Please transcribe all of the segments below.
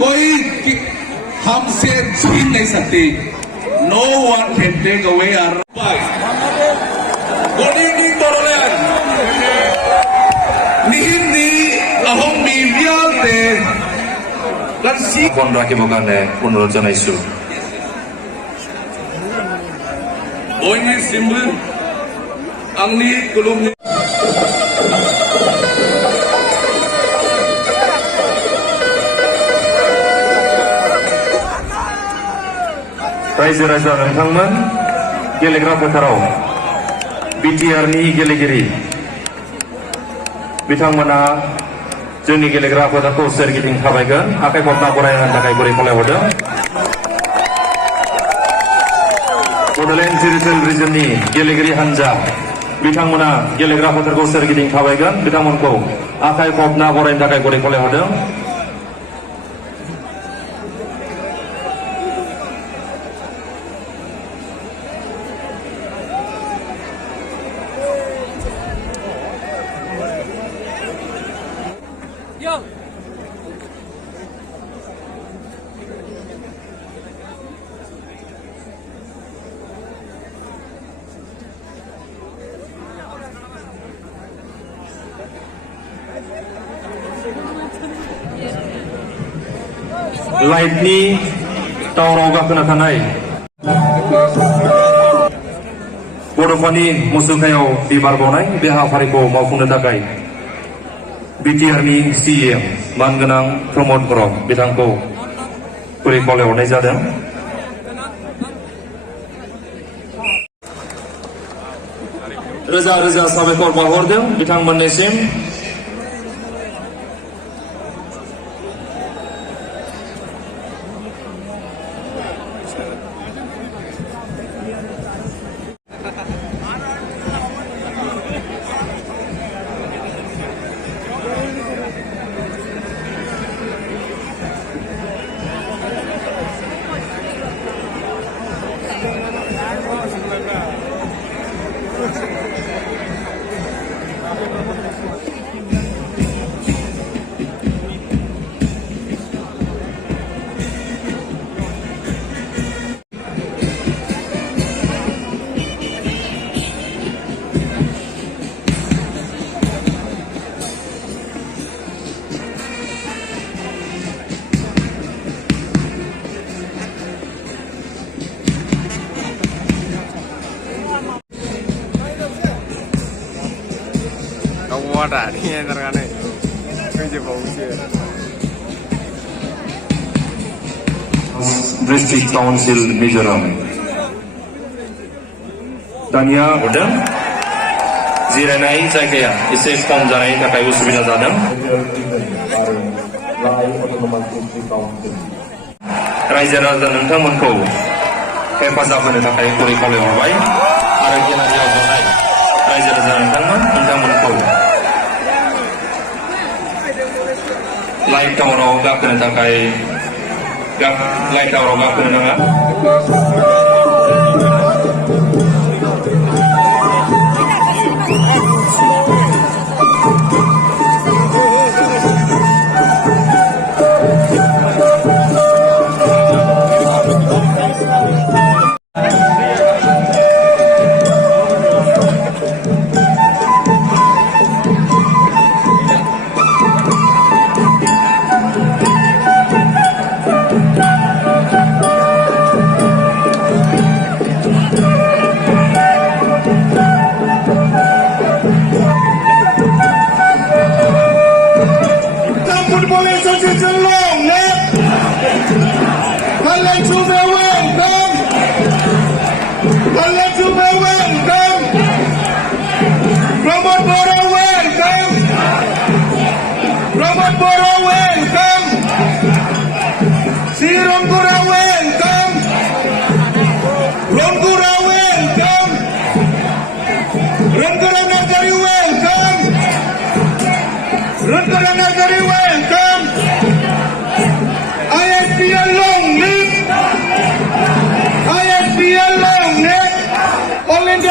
कोई हमसे छीन नहीं सकती. No one can take away our right. Good evening, Torolan. Nihindi ahong mivial te. Lansi. Kon rakibogane অনুরোধ জানাইছো. Boyni simbol angni kulumni. रायजो राजा नोंथांमोन गेलेग्रा फोथाराव बिटिआरनि गेलेगिरि बिथांमोना जोंनि गेलेग्रा फोथारखौ सोरगिदिं थाबायगोन आखाइ खबना बरायनो थाखाय गुरै खावलायहरदों बड'लेण्ड टेरिटरियेल रिजननि गेलेगिरि हान्जा बिथांमोना गेलेग्रा फोथारखौ सोरगिदिं थाबायगोन बिथांमोनखौ आखाइ खबना बरायनो थाखाय गुरै खावलायहरदों लाइटनि टावाराव गाखोना थानाय बड'फानि मुसुखायाव बिबार बावनाय बे हाबाफारिखौ मावफुंनो थाखाय बिटिआरनि सिएम मानगोनां प्रमद बर' बिथांखौ गुरै खावलायहरनाय जादों रोजा रोजा साबायखर बावहरदों बिथांमोननिसिम Wadah ni yang terkena kerja bau je. District Council Mizoram. Tanya udah जिरायनाय जायगाया एसे खम जानायनि थाखाय उसुबिदा जादों रायजो राजा नोंथांमोनखौ हेफाजाब होनो थाखाय गुरै खावलायहरबाय आरो गेलारियाव जनाय रायजो राजा नोंथांमोनखौ लाइट टावाराव गाखोनो थाखाय लाइट टावाराव गाखोनो नाङा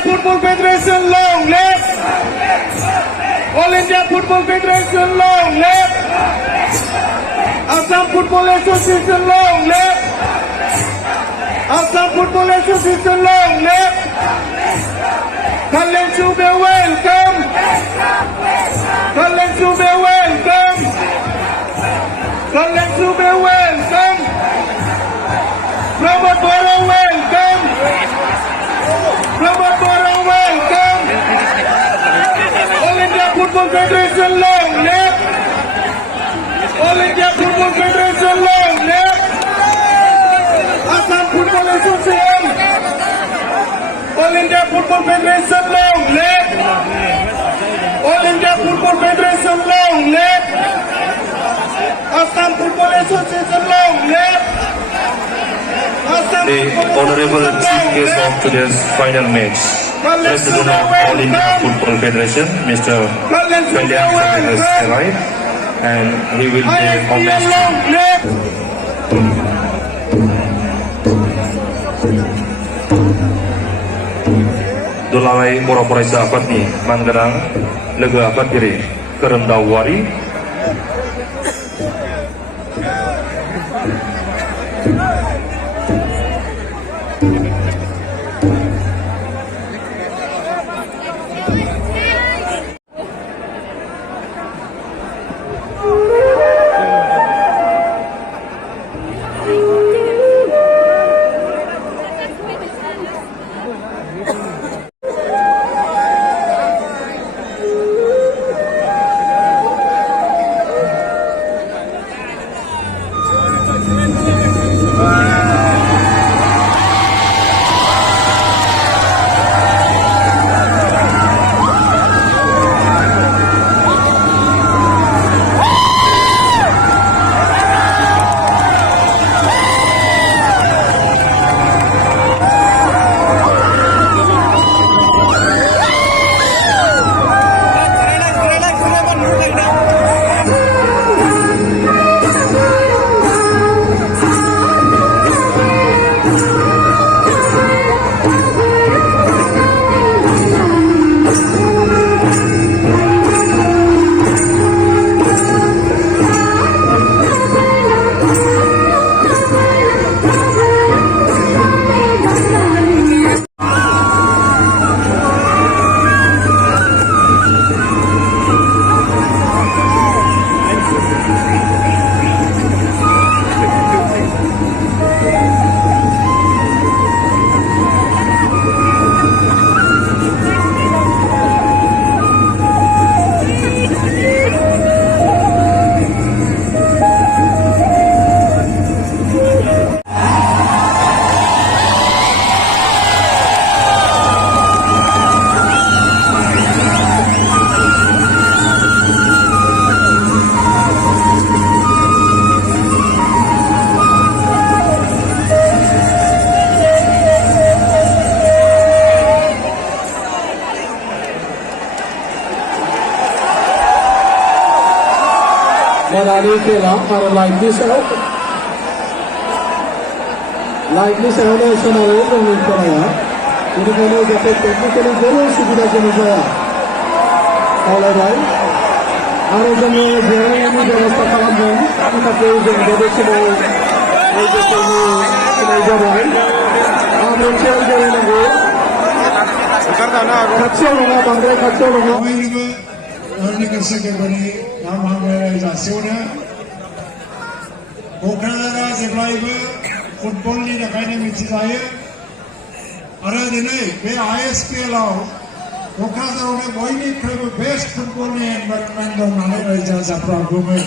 Football Federation long live! All India Football Federation long live! Assam Football Association long left. Assam Football Association long left. Kalen Chube welcome. Kalen Chube welcome. Kalen Chube welcome. Robert Bora welcome. Robert Bora welcome. All India Football Federation long left. All India Football Federation long left. Assam Football Association. All India Football Federation long left. All India Football Federation long left. Assam Football Association long left. Assam The Football Honorable Association Chief long Guest of left. today's final match, President of All India Football Federation, Mr. Kalyan Chube has arrived, and he will pay ISPL homage to long left. Dulalai बर' Faraयसा Afadनि Mangoनां Logo Afadगिरि खोरोमदाव औवारि, Madani Kela are like this out. Like this out is an open in Korea. You know that technically very significant. All right. Are the new very व्यवस्था खालामदों माखासे जों बे समाव रायजोफोरनि होनाय जाबाय मोनसे गेलेनांगौ खाथियाव नङा बांद्राय खाथियाव नङा बयनिबो लोगो सेक्रेटारि गाहाम हामलायनाय जासिहरो क'क्राझारा जेब्लायबो फुटबलनि थाखायनो मिथिजायो आरो दिनै बे ISPL आव क'क्राझारावनो बयनिख्रुइबो बेस्ट फुटबलनि एनभाइरनमेन्ट दं होननानै रायजो राजाफ्रा बुङो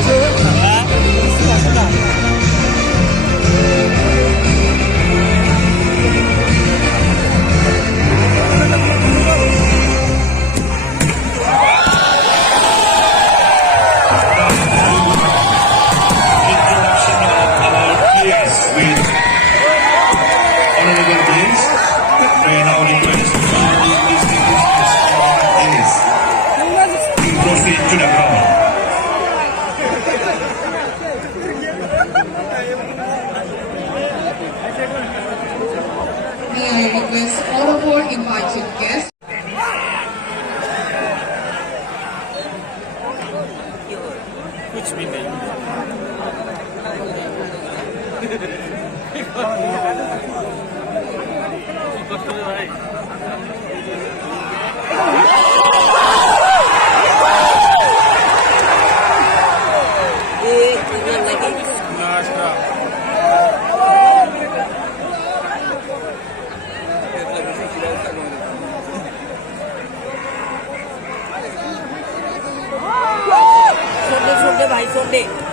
Gracias. कुछ भी नहीं। छोड़ दे भाई छोड़ दे।